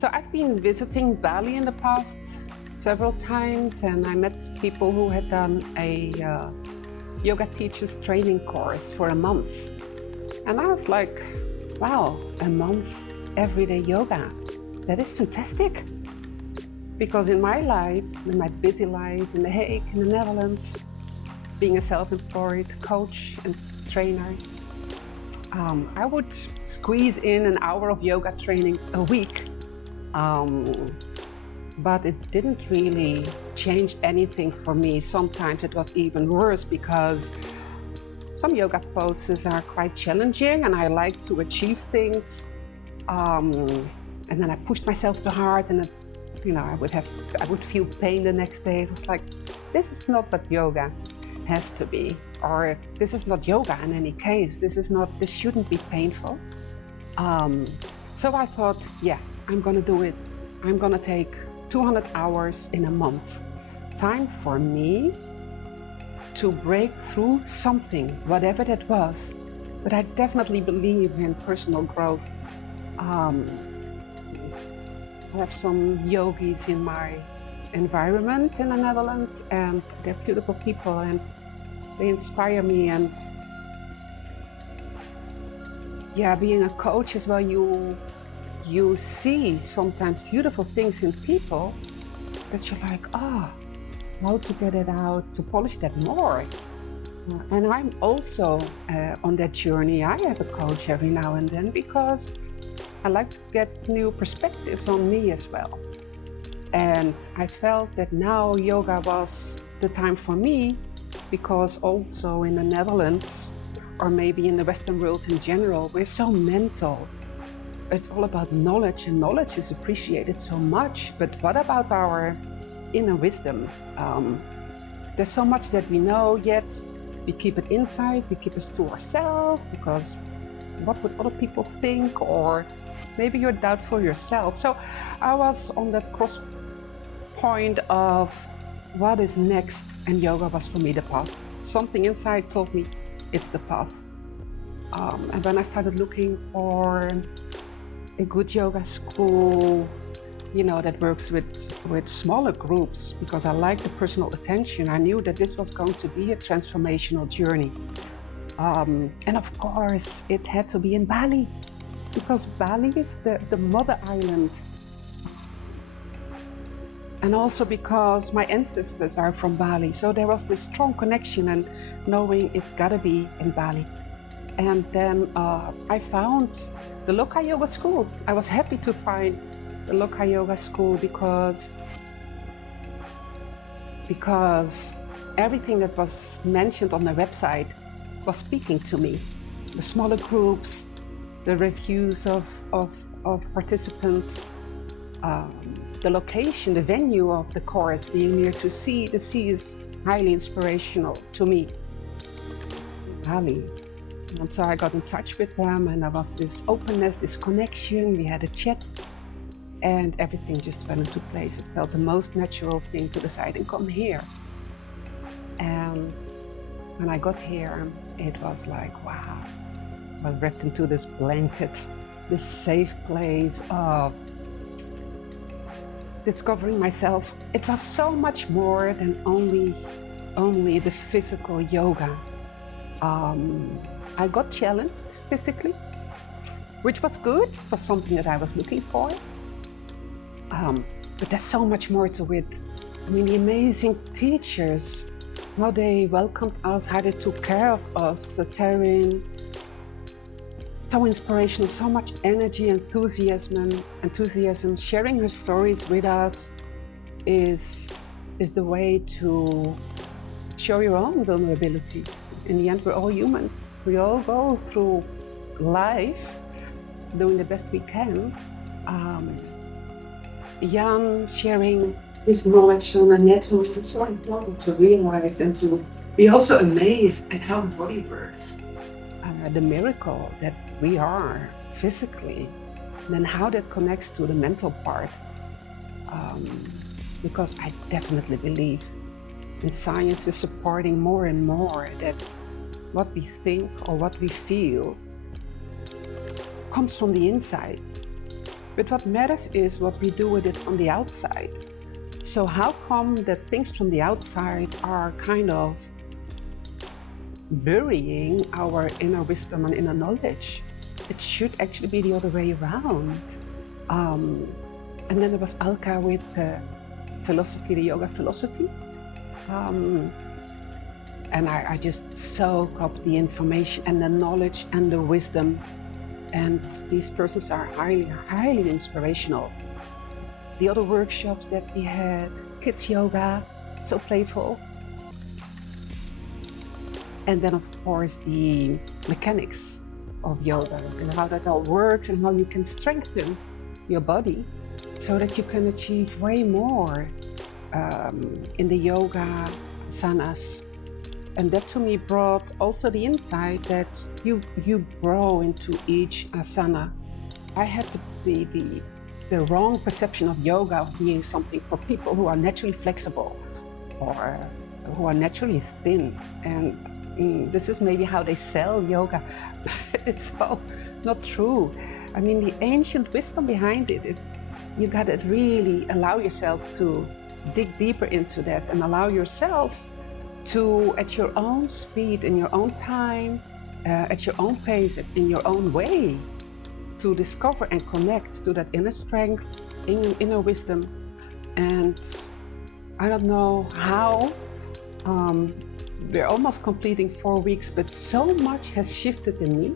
So I've been visiting Bali in the past several times, and I met people who had done a yoga teachers training course for a month. And I was like, wow, a month everyday yoga. That is fantastic. Because in my life, in my busy life in The Hague, in the Netherlands, being a self-employed coach and trainer, I would squeeze in an hour of yoga training a week. But it didn't really change anything for me. Sometimes it was even worse because some yoga poses are quite challenging and I like to achieve things. And then I pushed myself too hard and I would feel pain the next day. It was like, this is not what yoga has to be, or this is not yoga in any case. This shouldn't be painful. So I thought, yeah, I'm gonna do it. I'm gonna take 200 hours in a month. Time for me to break through something, whatever that was. But I definitely believe in personal growth. I have some yogis in my environment in the Netherlands, and they're beautiful people and they inspire me. And yeah, being a coach as well, you see sometimes beautiful things in people that you're like, how to get it out, to polish that more. And I'm also on that journey. I have a coach every now and then because I like to get new perspectives on me as well. And I felt that now yoga was the time for me, because also in the Netherlands, or maybe in the Western world in general, we're so mental. It's all about knowledge, and knowledge is appreciated so much. But what about our inner wisdom? There's so much that we know, yet we keep it inside, we keep it to ourselves, because what would other people think? Or maybe you're doubtful yourself. So I was on that cross point of what is next, and yoga was for me the path. Something inside told me it's the path. And when I started looking for a good yoga school, that works with smaller groups, because I like the personal attention, I knew that this was going to be a transformational journey. And of course, it had to be in Bali, because Bali is the mother island. And also because my ancestors are from Bali. So there was this strong connection and knowing it's gotta be in Bali. And then I found the Loka Yoga School. I was happy to find the Loka Yoga School because everything that was mentioned on the website was speaking to me. The smaller groups, the reviews of participants, the location, the venue of the course being near to sea. The sea is highly inspirational to me. Bali. And so I got in touch with them, and there was this openness, this connection. We had a chat, and everything just fell into place. It felt the most natural thing to decide and come here. And when I got here, it was like, wow. I was wrapped into this blanket, this safe place of discovering myself. It was so much more than only the physical yoga. I got challenged physically, which was good, for something that I was looking for. But there's so much more to it. I mean, the amazing teachers, how they welcomed us, how they took care of us, Taryn, so inspirational, so much energy, enthusiasm. Sharing her stories with us is the way to show your own vulnerability. In the end, we're all humans. We all go through life doing the best we can. Jan sharing his knowledge on a network is so important to realize, and to be also amazed at how the body works. The miracle that we are physically, and then how that connects to the mental part. Because I definitely believe, and science is supporting more and more, that what we think or what we feel comes from the inside. But what matters is what we do with it on the outside. So how come that things from the outside are kind of burying our inner wisdom and inner knowledge? It should actually be the other way around. And then there was Alka with the philosophy, the yoga philosophy. And I just soak up the information and the knowledge and the wisdom. And these persons are highly, highly inspirational. The other workshops that we had, kids yoga, so playful. And then of course the mechanics of yoga and how that all works and how you can strengthen your body so that you can achieve way more in the yoga asanas. And that to me brought also the insight that you grow into each asana. I had the wrong perception of yoga of being something for people who are naturally flexible or who are naturally thin. And this is maybe how they sell yoga. It's so not true. I mean, the ancient wisdom behind it, you gotta really allow yourself to dig deeper into that and allow yourself to, at your own speed, in your own time, at your own pace, in your own way, to discover and connect to that inner strength, inner wisdom. And I don't know how, we're almost completing 4 weeks, but so much has shifted in me.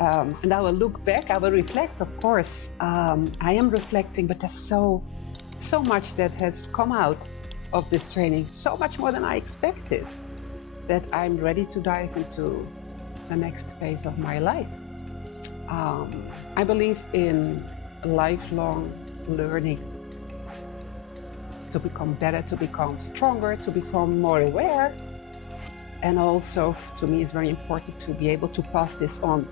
And I will look back, I will reflect, of course. I am reflecting, but there's so much that has come out of this training, so much more than I expected, that I'm ready to dive into the next phase of my life. I believe in lifelong learning, to become better, to become stronger, to become more aware. And also, to me, it's very important to be able to pass this on.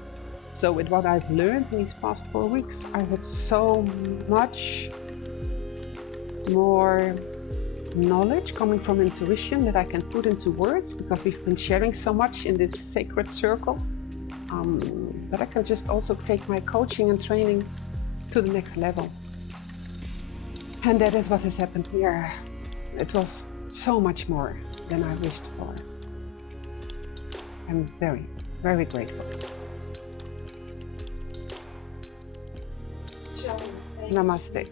So with what I've learned in these past 4 weeks, I have so much more knowledge coming from intuition that I can put into words, because we've been sharing so much in this sacred circle, that I can just also take my coaching and training to the next level. And that is what has happened here. It was so much more than I wished for. I'm very, very grateful. Joan, Namaste.